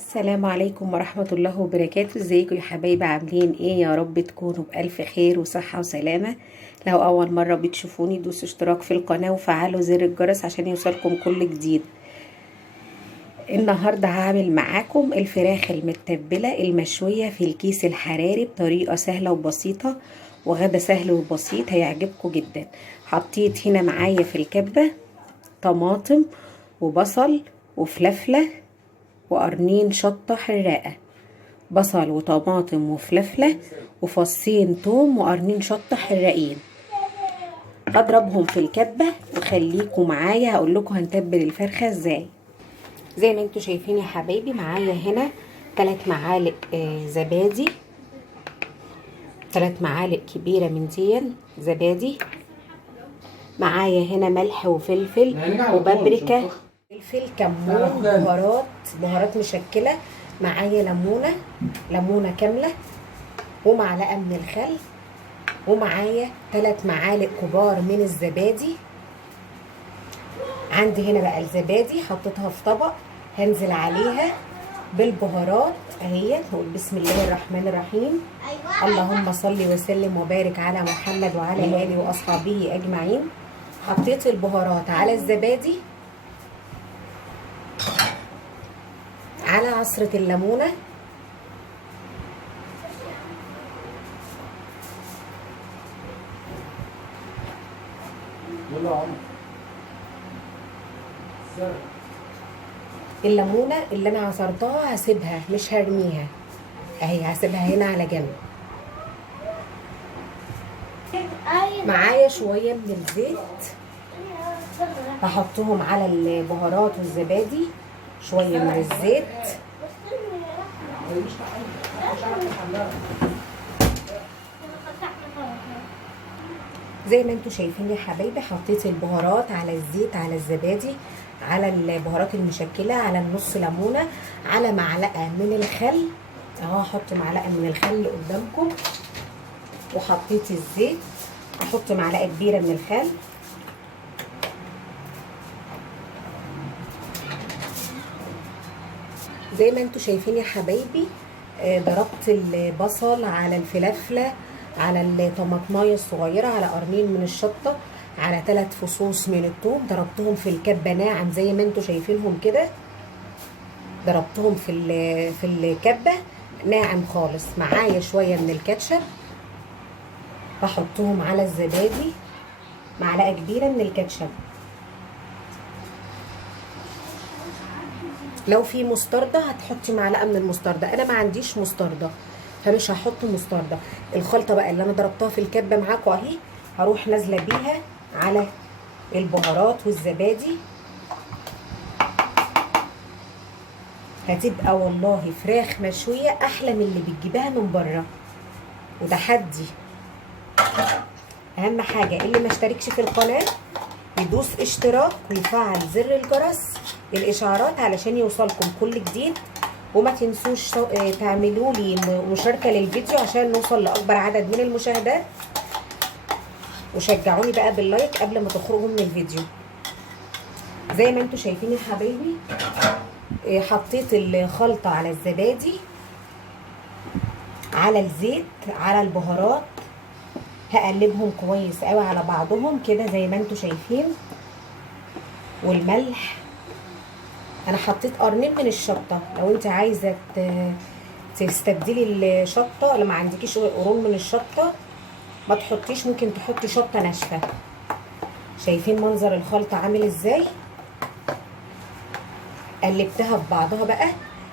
السلام عليكم ورحمة الله وبركاته. ازيكم يا حبايبي؟ عاملين ايه؟ يا رب تكونوا بألف خير وصحة وسلامة. لو أول مرة بتشوفوني دوسوا اشتراك في القناة وفعلوا زر الجرس عشان يوصلكم كل جديد. النهاردة هعمل معاكم الفراخ المتبلة المشوية في الكيس الحراري بطريقة سهلة وبسيطة، وغدا سهل وبسيط هيعجبكم جدا. حطيت هنا معايا في الكبة طماطم وبصل وفلفلة وقرنين شطة حراقة، بصل وطماطم وفلفلة وفصين توم وقرنين شطة حراقين. هضربهم في الكبة وخليكم معايا هقول لكم هنتبل الفرخة ازاي. زي ما انتوا شايفين يا حبايبي، معايا هنا 3 معالق زبادي، 3 معالق كبيرة من دي زبادي. معايا هنا ملح وفلفل وبابريكا، فلفل، كمون، بهارات مشكلة. معايا ليمونة كاملة ومعلقة من الخل، ومعايا 3 معالق كبار من الزبادي. عندي هنا بقى الزبادي حطيتها في طبق، هنزل عليها بالبهارات اهيت. نقول بسم الله الرحمن الرحيم. اللهم صل وسلم وبارك على محمد وعلى آله وأصحابه أجمعين. حطيت البهارات على الزبادي، على عصرة الليمونة، الليمونة اللي انا عصرتها هسيبها مش هرميها اهي، هسيبها هنا على جنب. معايا شوية من الزيت هحطهم على البهارات والزبادي، شوية من الزيت. زي ما انتوا شايفين يا حبايبي، حطيت البهارات على الزيت، على الزبادي، على البهارات المشكلة، على النص ليمونة، على معلقة من الخل اهو. هحط معلقة من الخل قدامكم، وحطيت الزيت، احط معلقة كبيرة من الخل. زي ما انتوا شايفين يا حبايبي، ضربت البصل على الفلفلة، على الطماطمايه الصغيره، على قرنين من الشطه، على 3 فصوص من الثوم. ضربتهم في الكبه ناعم زي ما انتوا شايفينهم كده، ضربتهم في الكبه ناعم خالص. معايا شويه من الكاتشب بحطهم على الزبادي، معلقه كبيره من الكاتشب. لو في مستردة هتحطي معلقه من المستردة، انا ما عنديش مستردة فمش هحط مستردة. الخلطه بقى اللي انا ضربتها في الكبه معاكم اهي، هروح نازله بيها على البهارات والزبادي. هتبقى والله فراخ مشويه احلى من اللي بتجيبها من بره، وده حدي. اهم حاجه اللي ما اشتركش في القناه يدوس اشتراك ويفعل زر الجرس الاشعارات علشان يوصلكم كل جديد. وما تنسوش تعملوا لي مشاركه للفيديو عشان نوصل لاكبر عدد من المشاهدات، وشجعوني بقى باللايك قبل ما تخرجوا من الفيديو. زي ما انتوا شايفين يا حبايبي، حطيت الخلطه على الزبادي، على الزيت، على البهارات. هقلبهم كويس قوي على بعضهم كده زي ما انتوا شايفين. والملح، انا حطيت قرنين من الشطه. لو انت عايزه تستبدلي الشطه، لو ما عندكيش قرون من الشطه ما تحطيش، ممكن تحطي شطه ناشفه. شايفين منظر الخلطه عامل ازاي؟ قلبتها في بعضها بقى.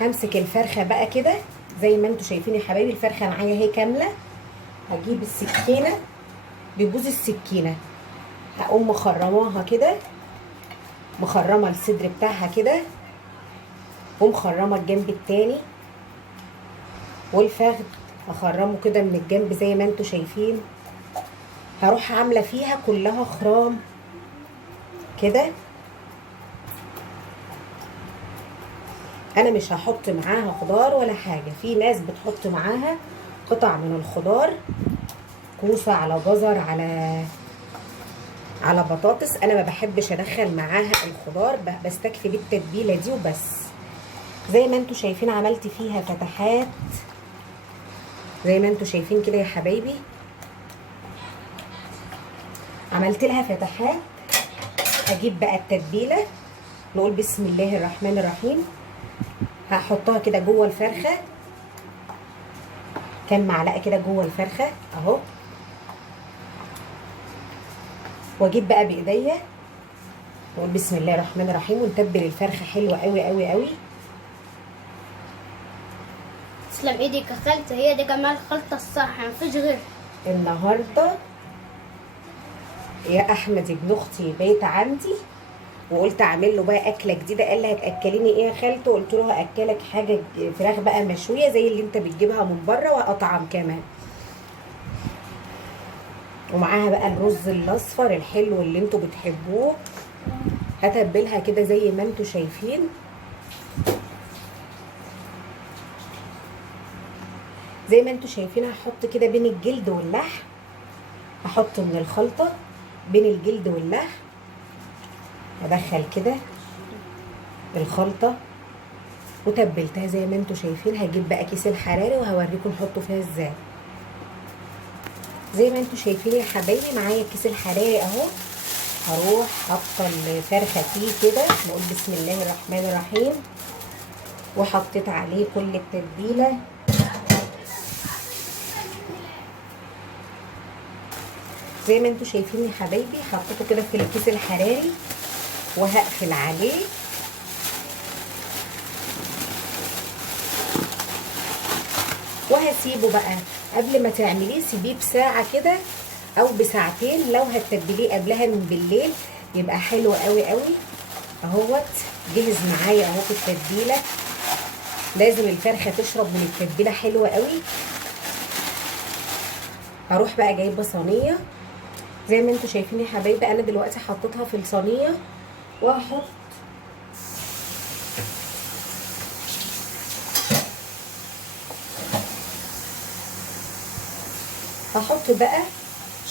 همسك الفرخه بقى كده زي ما انتوا شايفين يا حبايبي. الفرخه معايا اهي كامله. هجيب السكينه ببوز السكينه، هقوم مخرماها كده، مخرمه الصدر بتاعها كده، ومخرمه الجنب التاني، والفخذ هخرمه كده من الجنب زي ما انتوا شايفين. هروح عامله فيها كلها خرام كده. انا مش هحط معاها خضار ولا حاجه. في ناس بتحط معاها قطع من الخضار، كوسه على جزر على بطاطس. انا ما بحبش ادخل معاها الخضار، بستكفي بالتتبيله دي وبس. زي ما انتوا شايفين عملت فيها فتحات زي ما انتوا شايفين كده يا حبايبي، عملت لها فتحات. اجيب بقى التتبيله، نقول بسم الله الرحمن الرحيم. هحطها كده جوه الفرخه، كام معلقه كده جوه الفرخه اهو. واجيب بقى بايديا، نقول بسم الله الرحمن الرحيم، ونتبل الفرخه حلوه قوي قوي قوي. تسلم ايدك يا خالتي، هي دي جمال الخلطه الصح، مفيش غيرها. النهارده يا احمد ابن اختي بيت عندي، وقلت اعمل له بقى اكله جديده. قال لي هتاكليني ايه يا خالته؟ قلت له هاكلك حاجه فراخ بقى مشويه زي اللي انت بتجيبها من بره، واطعم كمان. ومعاها بقى الرز الاصفر الحلو اللي انتوا بتحبوه. هتبلها كده زي ما انتوا شايفين. زي ما انتوا شايفين هحط كده بين الجلد واللحم، هحط من الخلطه بين الجلد واللحم. ادخل كده الخلطه وتبلتها زي ما انتوا شايفين. هجيب بقى كيس الحراري وهوريكم نحطه فيها ازاي. زي ما انتوا شايفين يا حبايبي معايا الكيس الحراري اهو. هروح حاطه الفرخه فيه كده، نقول بسم الله الرحمن الرحيم، وحطيت عليه كل التتبيله. زي ما انتوا شايفين يا حبايبي حطيته كده في الكيس الحراري، وهقفل عليه. وهسيبه بقى قبل ما تعمليه، سيبيه بساعه كده او بساعتين. لو هتتبليه قبلها من بالليل يبقى حلو قوي قوي. اهوت جهز معايا اهو في التتبيله. لازم الفرخه تشرب من التتبيله حلوه قوي. هروح بقى جايبه صينيه زي ما انتوا شايفين يا حبايبي. انا دلوقتي حطيتها في الصينيه، وهحط بقى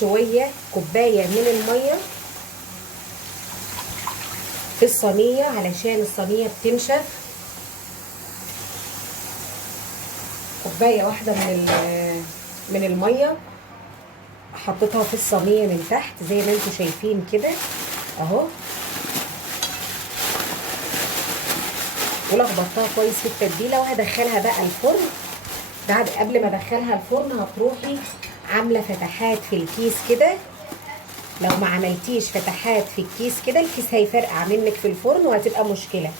شويه كوبايه من الميه في الصينيه علشان الصينيه بتنشف. كوبايه واحده من الميه حطيتها في الصينيه من تحت زي ما انتوا شايفين كده اهو. ولخبطتها كويس في التتبيله، وهدخلها بقى الفرن. قبل ما ادخلها الفرن هتروحي عامله فتحات في الكيس كده. لو ما عملتيش فتحات في الكيس كده الكيس هيفرقع منك في الفرن وهتبقى مشكله.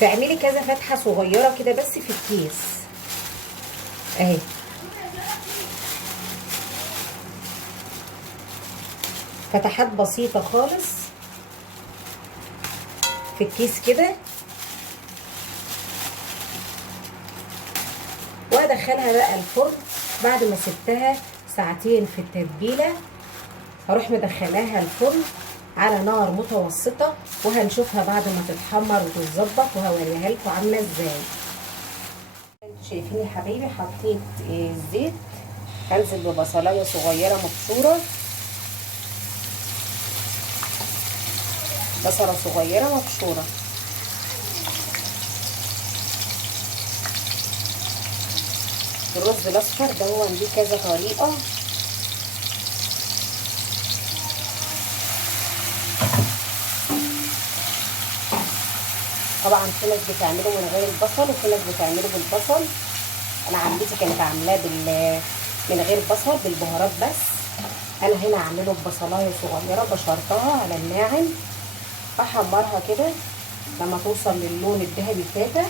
تعملي كذا فتحه صغيره كده بس في الكيس اهي. فتحات بسيطه خالص في الكيس كده، وادخلها بقى الفرن. بعد ما سبتها ساعتين في التتبيله هروح مدخلاها الفرن على نار متوسطه، وهنشوفها بعد ما تتحمر وتتظبط وهوريها لكم عامله ازاي. انتوا شايفين يا حبايبي حطيت الزيت. هنزل ببصلايه صغيره مبشوره، بصله صغيره مبشوره. الرز الاصفر ده هو ليه كذا طريقه. طبعا في ناس بتعمله من غير البصل وفي ناس بتعمله بالبصل. انا عمتي كانت عاملاه من غير بصل بالبهارات بس. انا هنا عامله ببصلايه صغيره بشرتها على الناعم، احمرها كده لما توصل للون الذهبي الفاتح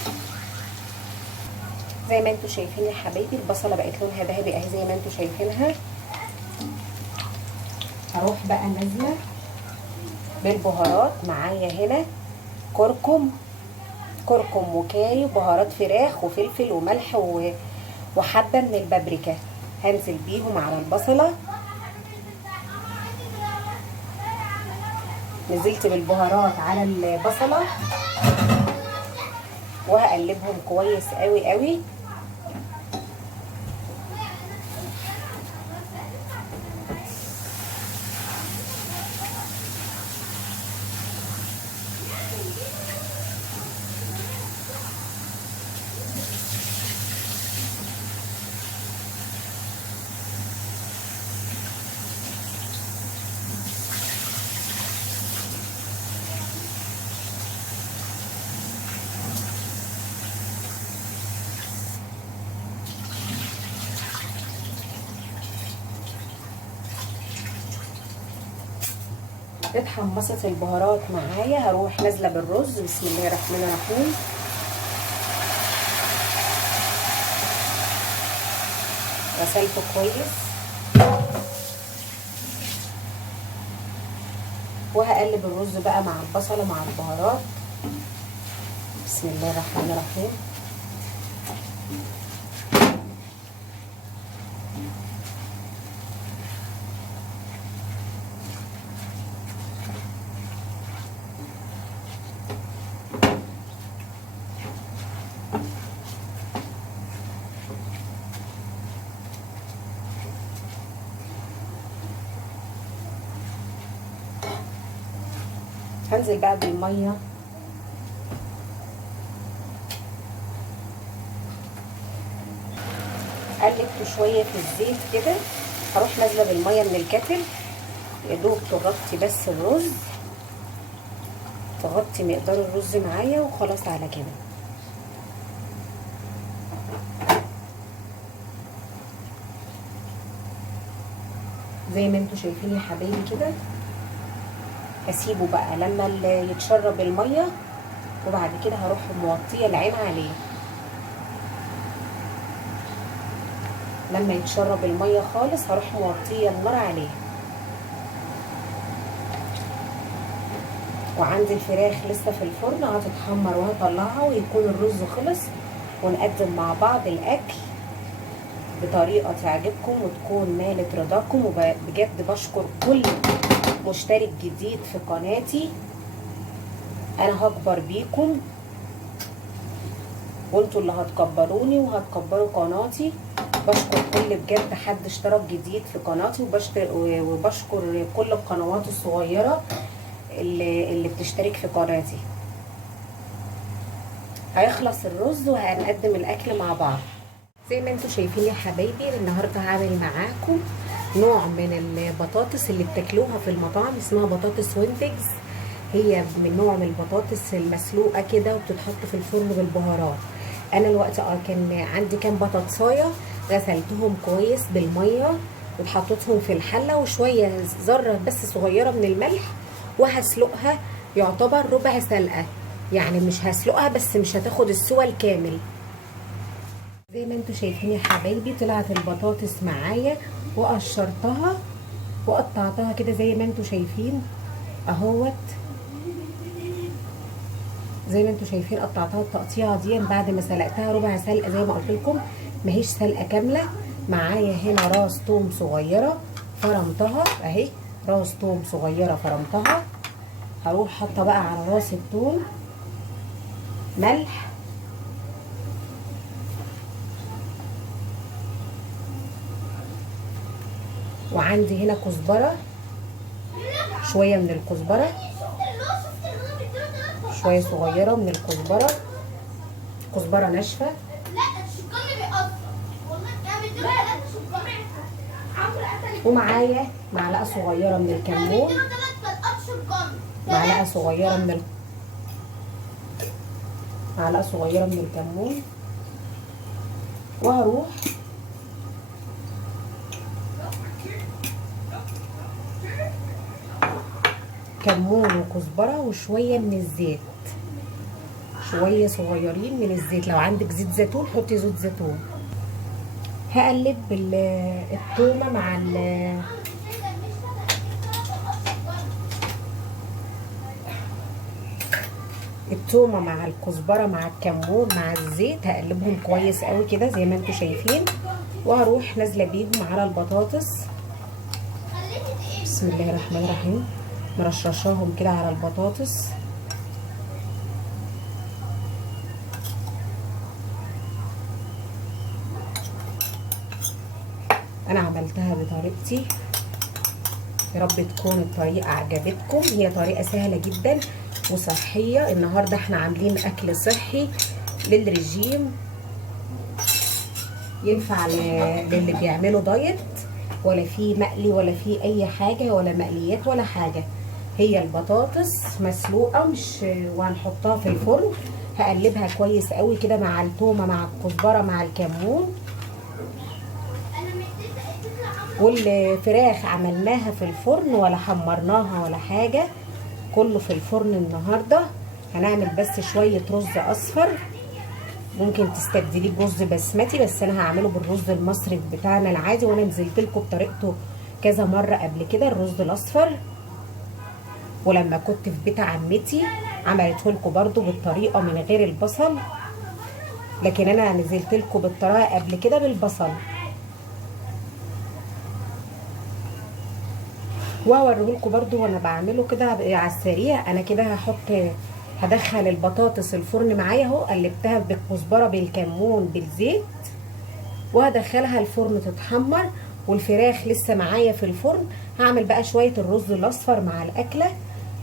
زي ما انتوا شايفين يا حبايبي. البصله بقت لونها ذهبي اهي زي ما انتوا شايفينها. هروح بقى نازله بالبهارات. معايا هنا كركم وكاري وبهارات فراخ وفلفل وملح وحبه من البابريكا. هنزل بيهم على البصله. نزلت بالبهارات على البصله وهقلبهم كويس قوي قوي. اتحمصت البهارات معايا، هروح نازله بالرز. بسم الله الرحمن الرحيم. غسلته كويس وهقلب الرز بقى مع البصله مع البهارات. بسم الله الرحمن الرحيم. هنزل بقى بالميه، قلبته شويه في الزيت كده، هروح نازله بالميه من الكتل يا دوب تغطي بس الرز، تغطي مقدار الرز معايا وخلاص على كده. زي ما انتوا شايفين يا حبايبي كده. هسيبه بقى لما يتشرب الميه، وبعد كده هروح موطيه العين عليه. لما يتشرب الميه خالص هروح موطيه النار عليه. وعندي الفراخ لسه في الفرن هتتحمر وهطلعها ويكون الرز خلص، ونقدم مع بعض الاكل بطريقه تعجبكم وتكون نالت رضاكم. وبجد بشكر كل مشترك جديد في قناتي، انا هكبر بيكم وانتوا اللي هتكبروني وهتكبروا قناتي. بشكر كل بجد حد اشترك جديد في قناتي، وبشكر كل القنوات الصغيره اللي بتشترك في قناتي. هيخلص الرز وهنقدم الاكل مع بعض. زي ما انتوا شايفين يا حبايبي، النهارده هعمل معاكم نوع من البطاطس اللي بتاكلوها في المطاعم، اسمها بطاطس وينفيجز. هي من نوع من البطاطس المسلوقه كده وبتتحط في الفرن بالبهارات. انا الوقت كان عندي كام بطاطسايه، غسلتهم كويس بالميه وحطيتهم في الحله وشويه ذره بس صغيره من الملح، وهسلقها يعتبر ربع سلقه، يعني مش هسلقها بس مش هتاخد السوى الكامل. زي ما انتوا شايفين يا حبايبي، طلعت البطاطس معايا وقشرتها وقطعتها كده زي ما انتوا شايفين اهوت. زي ما انتوا شايفين قطعتها التقطيعه دي بعد ما سلقتها ربع سلقه زي ما قلت لكم، ماهيش سلقه كامله. معايا هنا راس توم صغيره فرمتها اهي، راس توم صغيره فرمتها. هروح حاطه بقى على راس التوم ملح وعندي هنا كزبره، شويه من الكزبره، شويه صغيره من الكزبره، كزبره ناشفه. ومعايا معلقه صغيره من الكمون، معلقه صغيره من الكمون. وهروح كمون وكزبره وشويه من الزيت، شويه صغيرين من الزيت. لو عندك زيت زيتون حطي زيت زيتون. هقلب التومه مع التومه مع الكزبره مع الكمون مع الزيت، هقلبهم كويس قوي كده زي ما انتوا شايفين. وهروح نازله بيهم على البطاطس. بسم الله الرحمن الرحيم. مرششاهم كده على البطاطس. انا عملتها بطريقتي، يا رب تكون الطريقه عجبتكم. هي طريقه سهله جدا وصحيه. النهارده احنا عاملين اكل صحي للرجيم، ينفع للي بيعملوا دايت، ولا فيه مقلي ولا فيه اي حاجه ولا مقليات ولا حاجه. هي البطاطس مسلوقه وهنحطها في الفرن. هقلبها كويس قوي كده مع التومه مع الكزبره مع الكمون. والفراخ عملناها في الفرن ولا حمرناها ولا حاجة، كله في الفرن النهاردة. هنعمل بس شوية رز اصفر، ممكن تستبدليه برز بسمتي، بس انا هعمله بالرز المصري بتاعنا العادي، وانا نزلت لكم بطريقته كذا مرة قبل كده الرز الاصفر. ولما كنت في بيت عمتي عملته لكم برضو بالطريقة من غير البصل، لكن انا نزلت لكم بالطريقة قبل كده بالبصل. وهوريه لكم برضو وانا بعمله كده على السريع. انا كده هدخل البطاطس الفرن معايا اهو، قلبتها بالكزبره بالكمون بالزيت، وهدخلها الفرن تتحمر. والفراخ لسه معايا في الفرن. هعمل بقى شويه الرز الاصفر مع الاكله،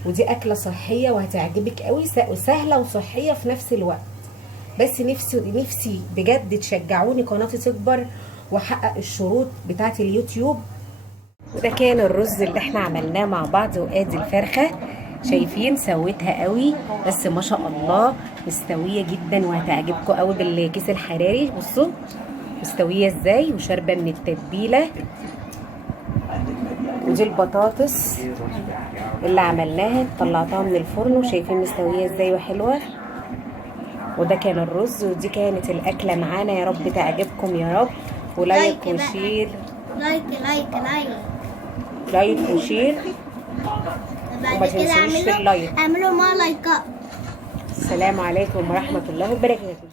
ودي اكله صحيه وهتعجبك قوي، وسهله وصحيه في نفس الوقت. بس نفسي بجد تشجعوني قناتي تكبر واحقق الشروط بتاعه اليوتيوب. وده كان الرز اللي احنا عملناه مع بعض. وادي الفرخه، شايفين سويتها قوي، بس ما شاء الله مستويه جدا وهتعجبكم قوي بالكيس الحراري. بصوا مستويه ازاي وشاربه من التتبيله. ودي البطاطس اللي عملناها طلعتها من الفرن، وشايفين مستويه ازاي وحلوه. وده كان الرز، ودي كانت الاكله معانا. يا رب تعجبكم يا رب، ولايك وشير. لايك وشير، وما تنسونيش في اللايك. اعملوا ما لايكات. السلام عليكم ورحمة الله وبركاته.